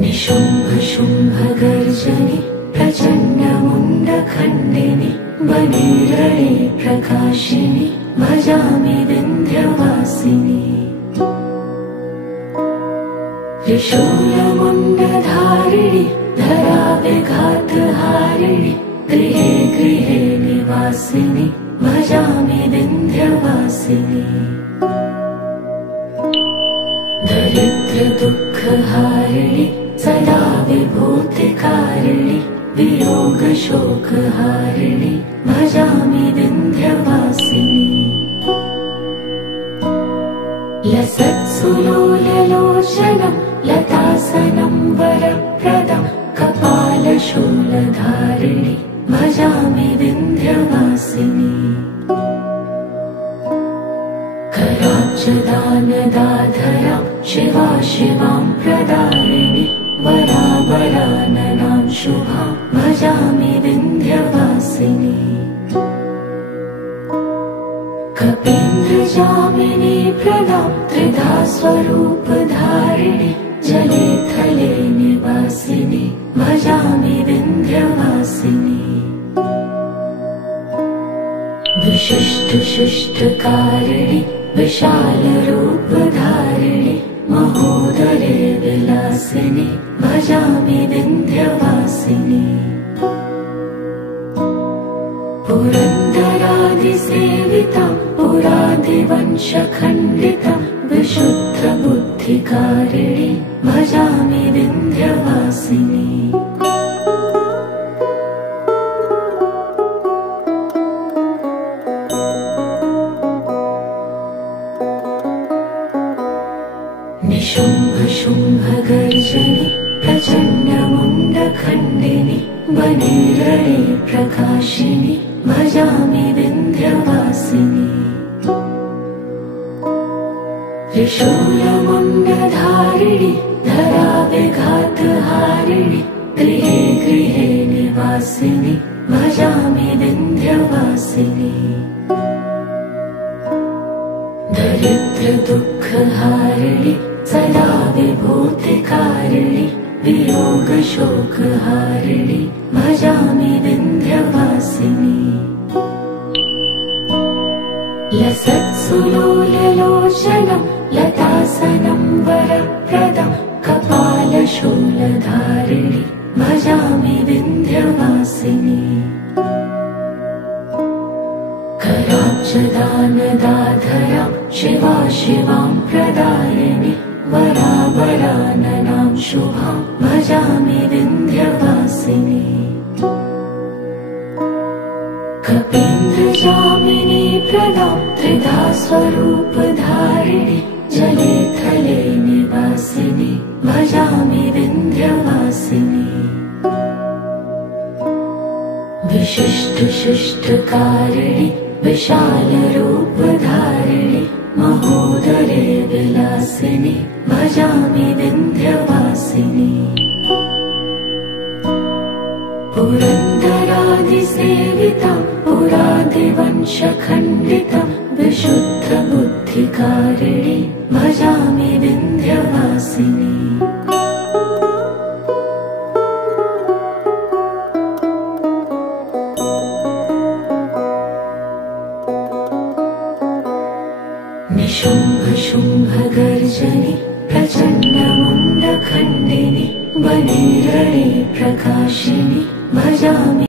निशुम्भ शुम्भ गर्जनि प्रचण्ड मुण्डखण्डिनि वनेरणे प्रकाशिनि भजामि विन्ध्यवासिनि। त्रिशूलमुण्डधारिणि धराविघातहारिणि गृहे गृहे निवासिनि भजामि विन्ध्यवासिनि। दरिद्रदुःखहारिणि सदा विभूतिकारिणि वियोगशोकहारिणि भजामि विन्ध्यवासिनि। लसत्सुलोललोचनं लतासनं वरप्रदं कपालशूलधारिणि भजामि विन्ध्यवासिनि। कराब्जदानदाधरां शिवा शिवां प्रदायिनि वरावराननां शुभां भजामि विन्ध्यवासिनि। कपीन्द्रजामिनी प्रदां त्रिधा स्वरूपधारिणि जले थले निवासिनि भजामि विन्ध्यवासिनि। विशिष्टशिष्टकारिणि विशालरूपधारिणि महोदरे विलासिनि भजामि विन्ध्यवासिनि। पुरन्दरादिसेवितं पुरादिवंशखण्डितं विशुद्धबुद्धिकारिणि भजामि विन्ध्यवासिनि। निशुम्भ शुम्भ गर्जनि प्रचण्ड मुण्डखण्डिनि वनेरणे प्रकाशिनि भजामि विन्ध्यवासिनि। त्रिशूलमुण्डधारिणि धराविघातहारिणि गृहे गृहे निवासिनि भजामि विन्ध्यवासिनि। दरिद्रदुःखहारिणि सदा विभूतिकारिणि वियोगशोकहारिणि भजामि विन्ध्यवासिनि। लसत्सुलोललोचनं लतासनं वरप्रदं कपालशूलधारिणि भजामि विन्ध्यवासिनि। कराब्जदानदाधरां शिवा शिवां प्रदायिनि वरावराननां शुभां भजामि विन्ध्यवासिनि। कपीन्द्रजामिनी प्रदां त्रिधा स्वरूपधारिणि जले थले निवासिनि भजामि विन्ध्यवासिनि। विशिष्टशिष्टकारिणि विशालरूपधारिणि महोदरे विलासिनि भजामि विन्ध्यवासिनि। पुरन्दरादिसेवितं पुरादिवंशखण्डितं विशुद्धबुद्धिकारिणि भजामि विन्ध्यवासिनि। निशुम्भ शुम्भ गर्जनि प्रचण्ड मुण्डखण्डिनि वनेरणे प्रकाशिनि भजामि